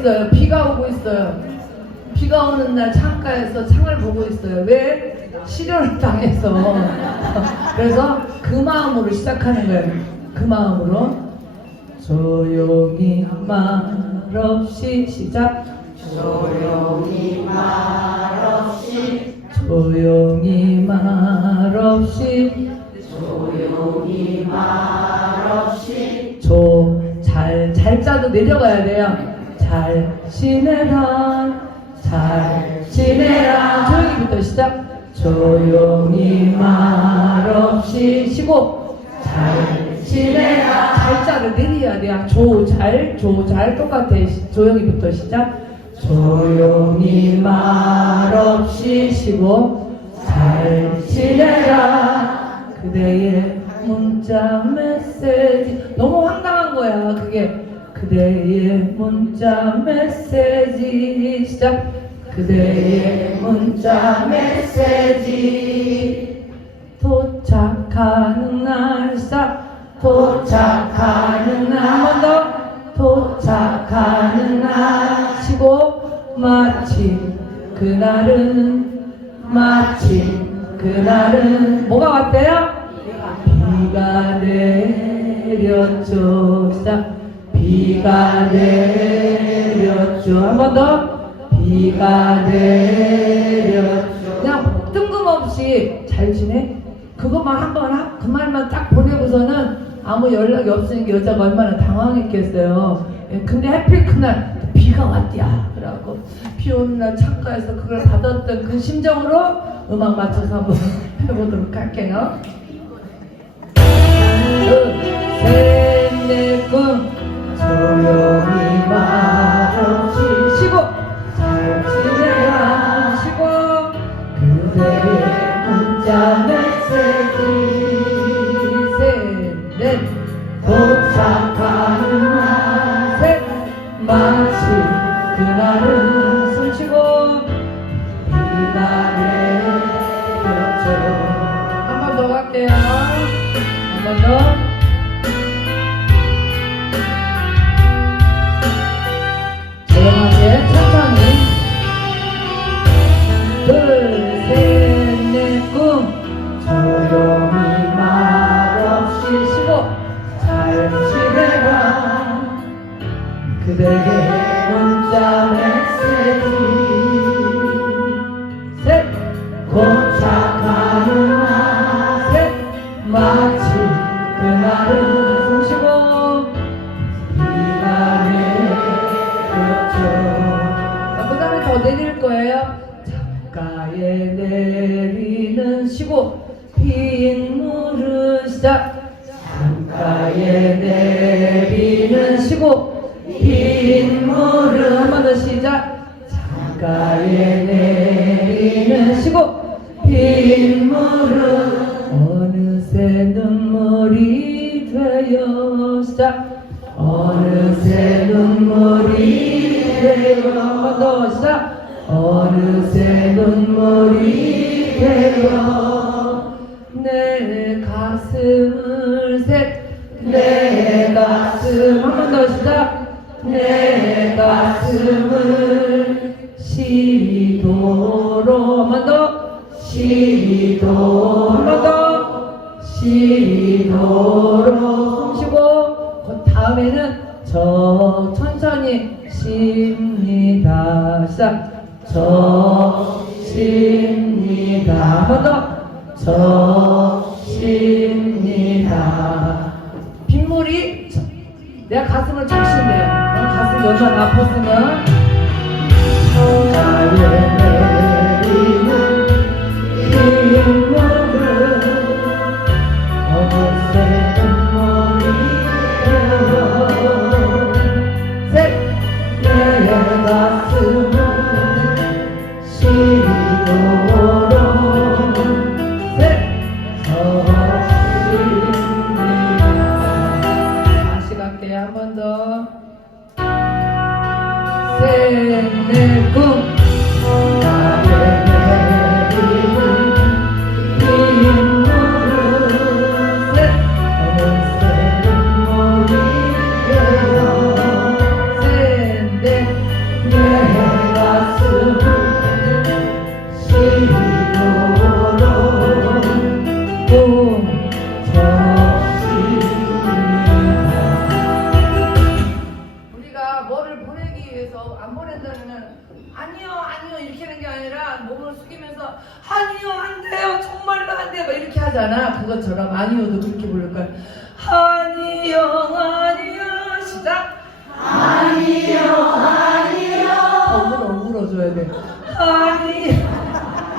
있어요. 비가 오고 있어요. 비가 오는 날 창가에서 창을 보고 있어요. 왜? 실현을 당해서. 그래서 그 마음으로 시작하는 거예요. 그 마음으로. 조용히 말 없이 시작. 조용히 말 없이. 조용히 말 없이. 조용히 말 없이. 조, 잘, 잘자도 내려가야 돼요. 잘 지내라. 잘 지내라. 조용히부터 시작. 조용히 말없이 쉬고 잘 지내라. 잘자를 내려야 돼요. 조, 잘, 조, 잘 똑같아. 시- 조용히부터 시작. 조용히 말없이 쉬고 잘 지내라. 그대의 문자 메시지 너무 황당한 거야 그게 그대의 문자 메시지 시작. 그대의 문자 메시지. 도착하는 날싸 도착하는 날. 한번 더. 도착하는 날 치고 마침 그날은 마침 그날은 뭐가 왔대요? 비가 내렸죠 비가 내렸죠. 한 번 더. 비가 내렸죠. 그냥 뜬금없이 잘 지내? 그것만 한번 하- 그 말만 딱 보내고서는 아무 연락이 없으니까 여자가 얼마나 당황했겠어요. 예, 근데 하필 그날 비가 왔디야. 그래갖고 비 오는 날 창가에서 그걸 받았던 그 심정으로 음악 맞춰서 한번 해보도록 할게요 그대의 문자 메시지 셋. 도착하는 날셋. 마치 그날은 숨쉬고 비가 내렸죠. 자, 그 다음에 더 내릴 거예요. 창가에 내리는 쉬고 빗물은 시작. 창가에 내리는 창가에 내리는 쉬고. 빗물은 어느새 눈물이 되어. 시작. 어느새 눈물이 되어. 한번더 시작. 어느새 눈물이 되어. 내 가슴을 셋내 가슴. 한번더 시작. 내 가슴을 시도로 한번더 시도 한번더 아니.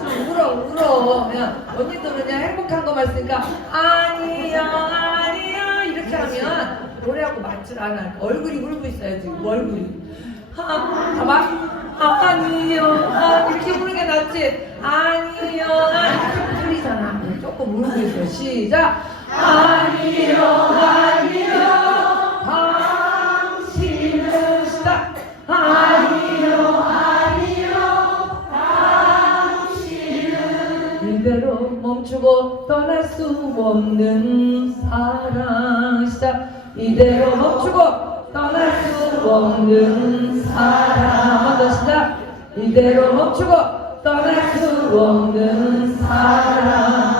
좀 울어 울어. 그냥 언니들은 그냥 행복한 거만 쓰니까 아니요 아니요 이렇게 하면 노래하고 맞질 않아 얼굴이 울고 있어야지 얼굴이. 아, 봐봐. 아니요. 아 이렇게 부르는 게 낫지? 아니요. 아 이렇게 들리잖아. 조금 울고 있어 시작. 아니요 아니요 없는 사랑. 시작. 이대로 멈추고 떠날 수 없는 사랑. 먼저 시작. 이대로 멈추고 떠날 수 없는 사랑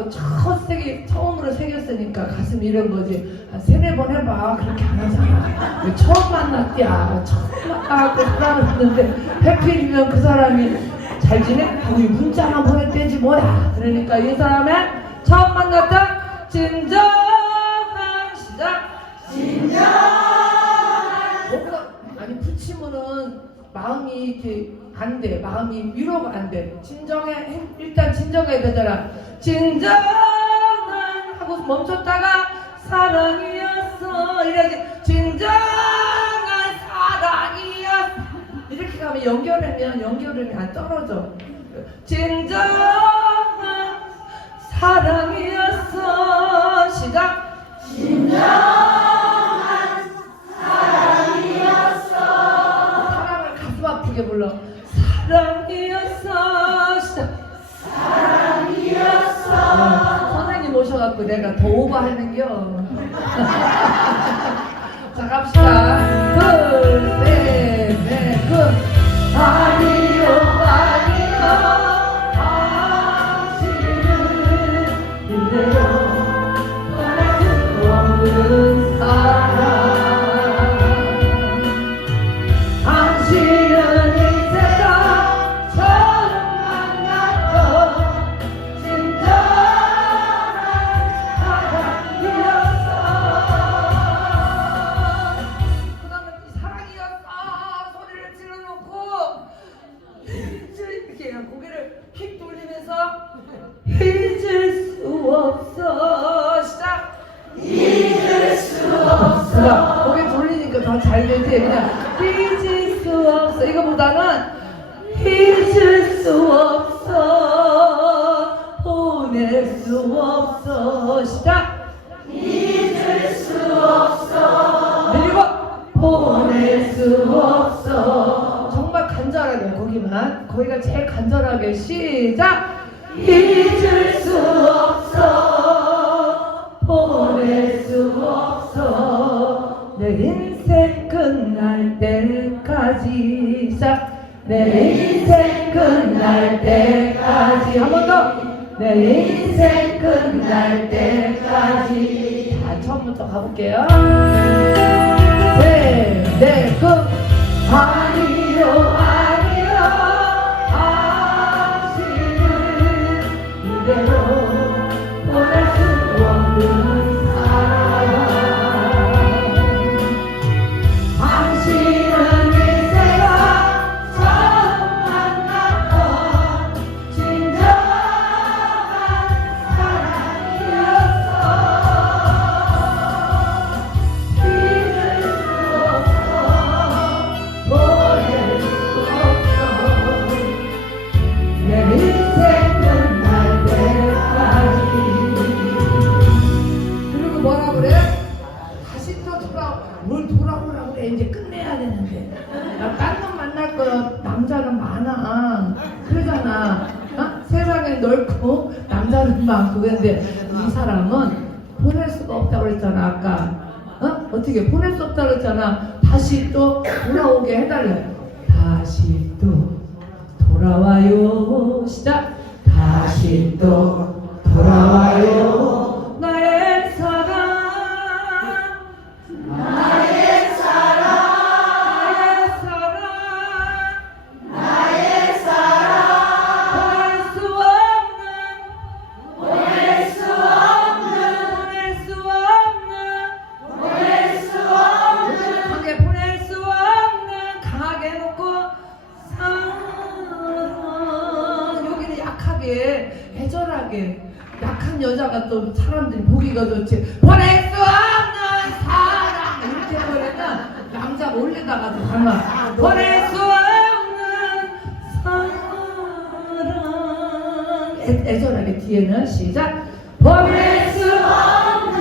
갖고 첫 세기 처음으로 새겼으니까 가슴 이런 거지. 한 세네 번 해봐. 그렇게 안 하잖아. 왜 처음 만났디야 처음 만나갖고 사랑을 했는데 해필이면 그 사람이 잘 지내? 하고 이 문자만 보냈대지 뭐야. 그러니까 이 사람의 처음 만났던 진정한 시작. 진정한 뭔가 아니 붙이면은 마음이 이렇게 안 돼. 마음이 위로가 안 돼. 진정해. 일단 진정해야 되잖아. 진정한 하고 멈췄다가 사랑이었어. 이래야지. 진정한 사랑이었어. 이렇게 가면 연결하면 연결음이 안 떨어져. 진정한 사랑이었어. 시작. 사랑 갖고 내가 더 오버하는겨. 자 갑시다. 둘, 셋, 넷, 끝. 아 잊을 수 없어. 시작. 잊을 수 없어. 고개 돌리니까 더 잘 되지 그냥 잊을 수 없어. 이거보다는 잊을 수 없어. 보낼 수 없어. 시작. 잊을 수 없어. 그리고 보낼 수 없어. 정말 간절하게 거기만. 거기가 제일 간절하게 시작 잊을 수 없어. 보낼 수 없어. 내 인생 끝날 때까지 시작. 내 인생 끝날 때까지. 한 번 더. 내 인생 끝날 때까지. 자 처음부터 가볼게요 넓고 남자는 많고 근데 이 사람은 보낼 수가 없다고 그랬잖아 아까. 어? 어떻게 보낼 수 없다고 그랬잖아. 다시 또 돌아오게 해달래. 다시 또 돌아와요. 시작. 다시 또 여자가 또 사람들이 보기가 좋지 보낼 수 없는 사랑 이렇게 해버리면 남자가 올리다가 정말 보낼 수 없는 사랑 애, 애절하게 뒤에는 시작! 보낼 수 없는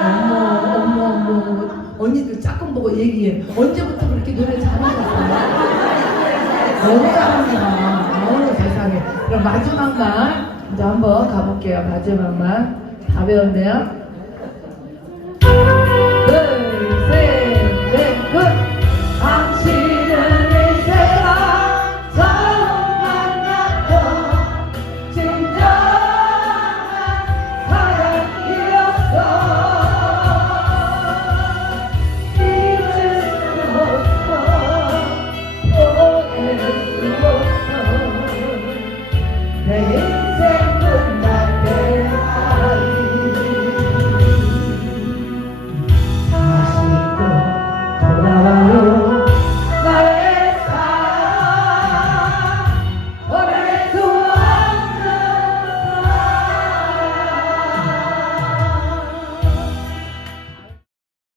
어머 어머 어머 언니들 짝꿍 보고 얘기해. 언제부터 그렇게 노래 잘하셨어요? 너무 잘한다. 그럼 마지막만 이제 한번 가볼게요. 마지막만 다 배웠네요.